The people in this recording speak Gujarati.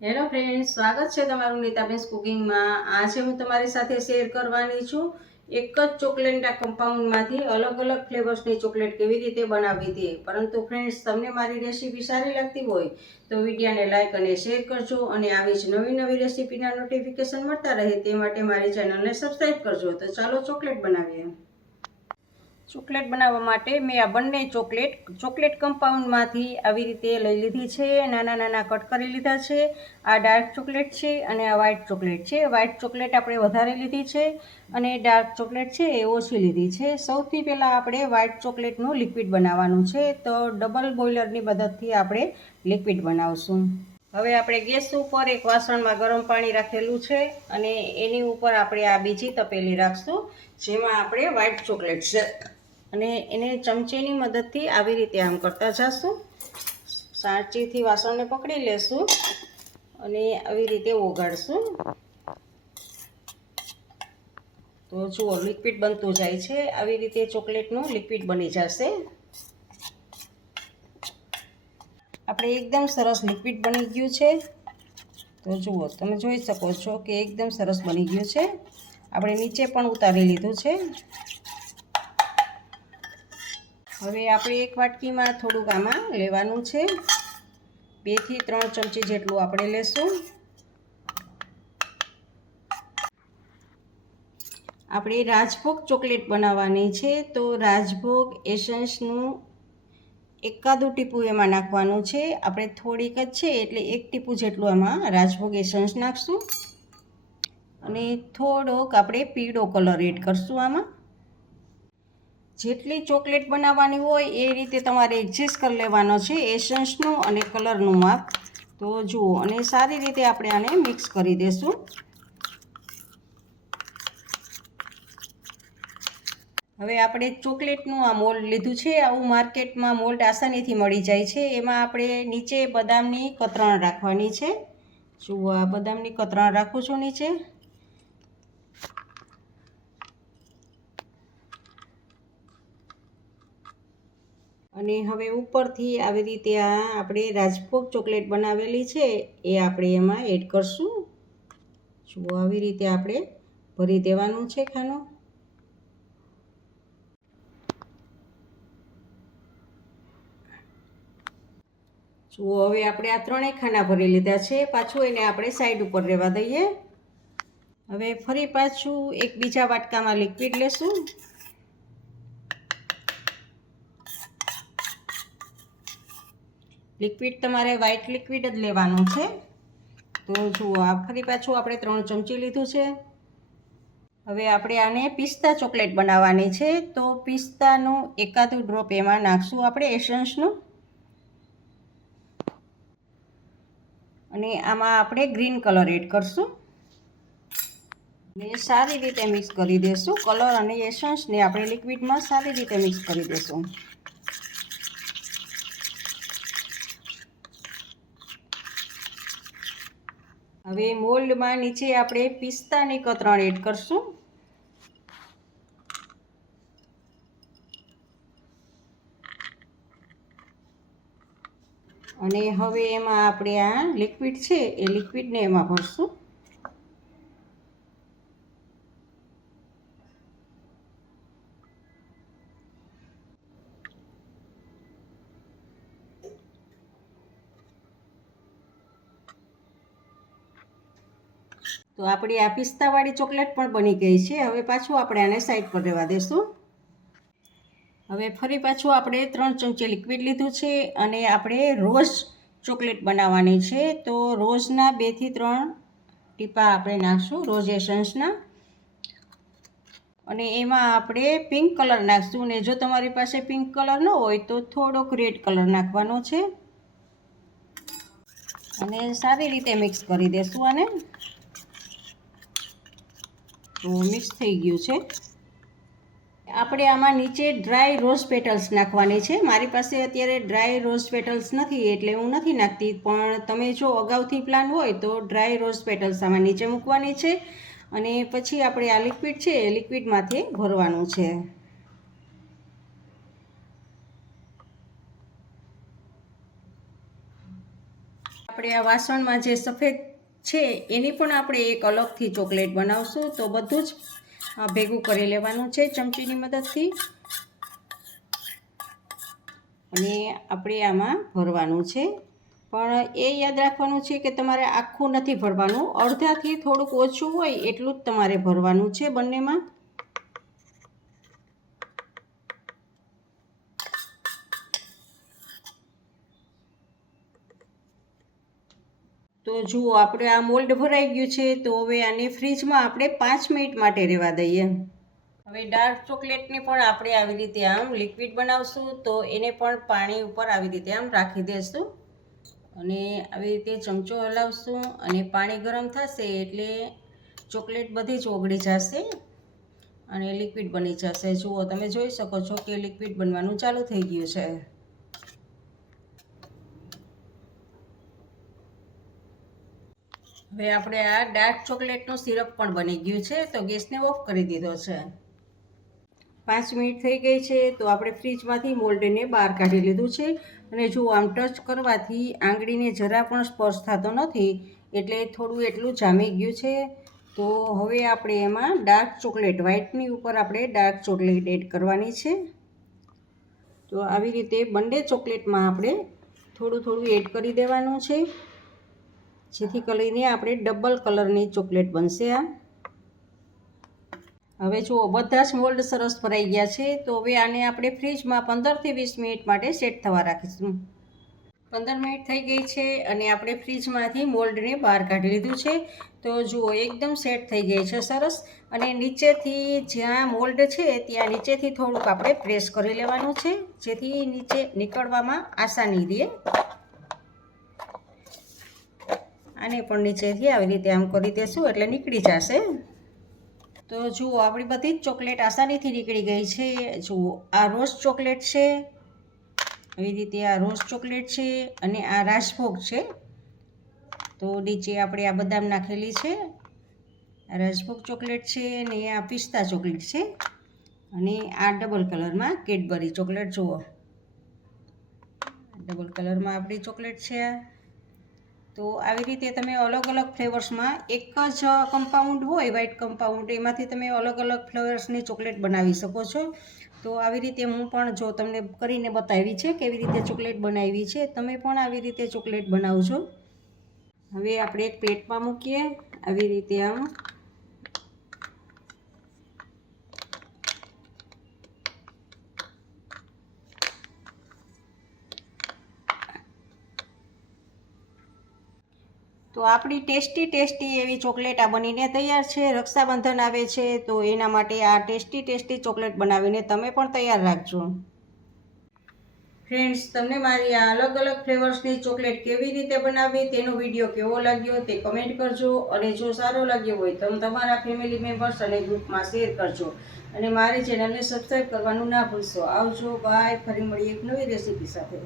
હેલો ફ્રેન્ડ્સ, સ્વાગત છે તમારું નીતાબેન કુકિંગમાં। આજે હું તમારી સાથે શેર કરવાની છું એક જ ચોકલેટના કમ્પાઉન્ડમાંથી અલગ અલગ ફ્લેવર્સની ચોકલેટ કેવી રીતે બનાવવી તે। પરંતુ ફ્રેન્ડ્સ, તમને મારી રેસીપી સારી લાગતી હોય તો વિડીયોને લાઇક અને શેર કરજો અને આવી જ નવી નવી રેસીપીના નોટિફિકેશન મળતા રહે તે માટે મારી ચેનલને સબસ્ક્રાઈબ કરજો। તો ચાલો ચોકલેટ બનાવીએ। ચોકલેટ બનાવવા માટે મેં આ બંને ચોકલેટ કમ્પાઉન્ડમાંથી આવી રીતે લઈ લીધી છે। નાના નાના કટ કરી લીધા છે। આ ડાર્ક ચોકલેટ છે અને આ વ્હાઇટ ચોકલેટ છે। વ્હાઇટ ચોકલેટ આપણે વધારે લીધી છે અને ડાર્ક ચોકલેટ છે એ ઓછી લીધી છે। સૌથી પહેલાં આપણે વ્હાઇટ ચોકલેટનું લિક્વિડ બનાવવાનું છે, તો ડબલ બોઇલરની મદદથી આપણે લિક્વિડ બનાવશું। હવે આપણે ગેસ ઉપર એક વાસણમાં ગરમ પાણી રાખેલું છે અને એની ઉપર આપણે આ બીજી તપેલી રાખશું જેમાં આપણે વ્હાઇટ ચોકલેટ છે અને એને ચમચીની મદદથી આવી રીતે આમ કરતા જઈશું। સાંચીથી વાસણને પકડી લેશું અને આવી રીતે ઓગાળશું। તો જુઓ, લિક્વિડ બનતું જાય છે। આવી રીતે ચોકલેટનું લિક્વિડ બની જશે। આપણે એકદમ સરસ લિક્વિડ બની ગયું છે। તો જુઓ, તમે જોઈ શકો છો કે એકદમ સરસ બની ગયું છે। આપણે નીચે પણ ઉતારી લીધું છે। હવે આપણે એક વાટકીમાં થોડુંક આમાં લેવાનું છે, 2 થી 3 ચમચી જેટલું આપણે લેશું। આપણે રાજભોગ ચોકલેટ બનાવવાની છે, તો રાજભોગ એસન્સનું એકાદું ટીપું એમાં નાખવાનું છે। આપણે થોડીક જ છે એટલે 1 ટીપું જેટલું એમાં રાજભોગ એસન્સ નાખશું અને થોડોક આપણે પીળો કલર એડ કરશું આમાં। જેટલી ચોકલેટ બનાવવાની હોય એ રીતે તમારે એડજસ્ટ કરી લેવાનો છે એસન્સનું અને કલરનું માપ। તો જુઓ, અને સારી રીતે આપણે આને મિક્સ કરી દઈશું। હવે આપણે ચોકલેટનું આ મોલ્ડ લીધું છે। આવું માર્કેટમાં મોલ્ડ આસાનીથી મળી જાય છે। એમાં આપણે નીચે બદામની કતરણ રાખવાની છે। જુઓ, આ બદામની કતરણ રાખું છું નીચે। અને હવે ઉપરથી આવી રીતે આ આપણે રાજભોગ ચોકલેટ બનાવેલી છે એ આપણે એમાં એડ કરશું। જુઓ, આવી રીતે આપણે ભરી દેવાનું છે ખાનું। જુઓ, હવે આપણે આ 3 ખાના ભરી લીધા છે। પાછું એને આપણે સાઈડ ઉપર રહેવા દઈએ। હવે ફરી પાછું એક બીજા વાટકામાં લિક્વિડ લેશું। લિક્વિડ તમારે વ્હાઇટ લિક્વિડ જ લેવાનું છે। તો જુઓ, આ ફરી પાછું આપણે 3 ચમચી લીધું છે। હવે આપણે આને પિસ્તા ચોકલેટ બનાવવાની છે, તો પિસ્તાનું એકાદું ડ્રોપ એમાં નાખશું આપણે એસન્સનું અને આમાં આપણે ગ્રીન કલર એડ કરશું અને સારી રીતે મિક્સ કરી દઈશું। કલર અને એસન્સને આપણે લિક્વિડમાં સારી રીતે મિક્સ કરી દઈશું। હવે મોલ્ડમાં નીચે આપણે પિસ્તાની કતરણ એડ કરશું અને હવે એમાં આપણે આ લિક્વિડ છે એ લિક્વિડને એમાં ભરશું। તો આપણી આ પિસ્તાવાળી ચોકલેટ પણ બની ગઈ છે। હવે પાછું આપણે આને સાઈડ પર રહેવા દઈશું। હવે ફરી પાછું આપણે 3 ચમચી લિક્વિડ લીધું છે અને આપણે રોઝ ચોકલેટ બનાવવાની છે, તો રોઝના 2 થી 3 ટીપા આપણે નાખશું રોઝ એસન્સના અને એમાં આપણે પિંક કલર નાખશું। અને જો તમારી પાસે પિંક કલર ન હોય તો થોડોક રેડ કલર નાખવાનો છે અને સારી રીતે મિક્સ કરી દઈશું આને। તો મિક્સ થઈ ગયું છે। આપણે આમાં નીચે ડ્રાય રોઝ પેટલ્સ નાખવાની છે। મારી પાસે અત્યારે ડ્રાય રોઝ પેટલ્સ નથી એટલે હું નથી નાખતી, પણ તમે જો અગાઉથી પ્લાન હોય તો ડ્રાય રોઝ પેટલ્સ આમાં નીચે મૂકવાની છે અને પછી આપણે આ લિક્વિડ છે એ લિક્વિડમાંથી ભરવાનું છે। આપણે આ વાસણમાં જે સફેદ છે એની પણ આપણે એક અલગથી ચોકલેટ બનાવશું. તો બધું જ ભેગું કરી લેવાનું છે ચમચીની મદદથી અને આપણે આમાં ભરવાનું છે. પણ એ યાદ રાખવાનું છે કે તમારે આખું નથી ભરવાનું, અડધાથી થોડુંક ઓછું હોય એટલું જ તમારે ભરવાનું છે બંનેમાં. તો જુઓ આપણે આ મોલ્ડ ભરાઈ ગયું છે. તો હવે આને ફ્રીજમાં આપણે 5 મિનિટ માટે રહેવા દઈએ. હવે ડાર્ક ચોકલેટને પણ આપણે આવી રીતે આમ લિક્વિડ બનાવશું. તો એને પણ પાણી ઉપર આવી રીતે આમ રાખી દઈશું અને આવી રીતે ચમચો હલાવશું અને પાણી ગરમ થશે એટલે ચોકલેટ બધી જ ઓગળી જશે અને લિક્વિડ બની જશે. જુઓ તમે જોઈ શકો છો કે લિક્વિડ બનવાનું ચાલુ થઈ ગયું છે. હવે આપણે આ ડાર્ક ચોકલેટનું સિરપ પણ બની ગયું છે. તો ગેસને ઓફ કરી દીધો છે. 5 મિનિટ થઈ ગઈ છે. તો આપણે ફ્રીજમાંથી મોલ્ડને બહાર કાઢી લીધું છે અને જુઓ આમ ટચ કરવાથી આંગળીને જરા પણ સ્પર્શ થતો નથી એટલે થોડું એટલું જામી ગયું છે. તો હવે આપણે એમાં ડાર્ક ચોકલેટ, વ્હાઇટની ઉપર આપણે ડાર્ક ચોકલેટ એડ કરવાની છે. તો આવી રીતે બંને ચોકલેટમાં આપણે થોડું થોડું એડ કરી દેવાનું છે જેથી કરીને આપણે ડબલ કલરની ચોકલેટ બનશે. હવે જુઓ બધા જ મોલ્ડ સરસ ભરાઈ ગયા છે. તો હવે આને આપણે ફ્રીજમાં 15 થી 20 મિનિટ માટે સેટ થવા રાખીશું. 15 મિનિટ થઈ ગઈ છે અને આપણે ફ્રીજમાંથી મોલ્ડને બહાર કાઢી લીધું છે. તો જુઓ એકદમ સેટ થઈ ગઈ છે સરસ. અને નીચેથી જ્યાં મોલ્ડ છે ત્યાં નીચેથી થોડુંક આપણે પ્રેસ કરી લેવાનું છે જેથી નીચે નીકળવામાં આસાની રહે. આને પણ નીચેથી આવી રીતે આમ કરી દેશું એટલે નીકળી જશે. તો જુઓ આપણી બધી જ ચોકલેટ આસાનીથી નીકળી ગઈ છે. જુઓ આ રોઝ ચોકલેટ છે, આવી રીતે આ રોઝ ચોકલેટ છે અને આ રાજભોગ છે. તો નીચે આપણે આ બદામ નાખેલી છે, આ રાજભોગ ચોકલેટ છે અને આ પિસ્તા ચોકલેટ છે અને આ ડબલ કલરમાં કેડબરી ચોકલેટ. જુઓ ડબલ કલરમાં આપણી ચોકલેટ છે. તો આવી રીતે તમે અલગ અલગ ફ્લેવર્સમાં એક જ કમ્પાઉન્ડ હોય વ્હાઇટ કમ્પાઉન્ડ, એમાંથી તમે અલગ અલગ ફ્લેવર્સની ચોકલેટ બનાવી શકો છો. તો આવી રીતે હું પણ જો તમને કરીને બતાવી છે કેવી રીતે ચોકલેટ બનાવી છે, તમે પણ આવી રીતે ચોકલેટ બનાવજો. હવે આપણે એક પ્લેટમાં મૂકીએ આવી રીતે આમ. તો આપણી ટેસ્ટી એવી ચોકલેટ આ બનીને તૈયાર છે. રક્ષાબંધન આવે છે તો એના માટે આ ટેસ્ટી ચોકલેટ બનાવીને તમે પણ તૈયાર રાખજો. ફ્રેન્ડ્સ, તમને મારી આ અલગ અલગ ફ્લેવર્સની ચોકલેટ કેવી રીતે બનાવવી તેનો વિડીયો કેવો લાગ્યો તે કમેન્ટ કરજો અને જો સારો લાગ્યો હોય તો તમારા ફેમિલી મેમ્બર્સ અને ગ્રુપમાં શેર કરજો અને મારી ચેનલને સબસ્ક્રાઈબ કરવાનું ના ભૂલશો. આવજો, બાય. ફરી મળીએ એક નવી રેસીપી સાથે.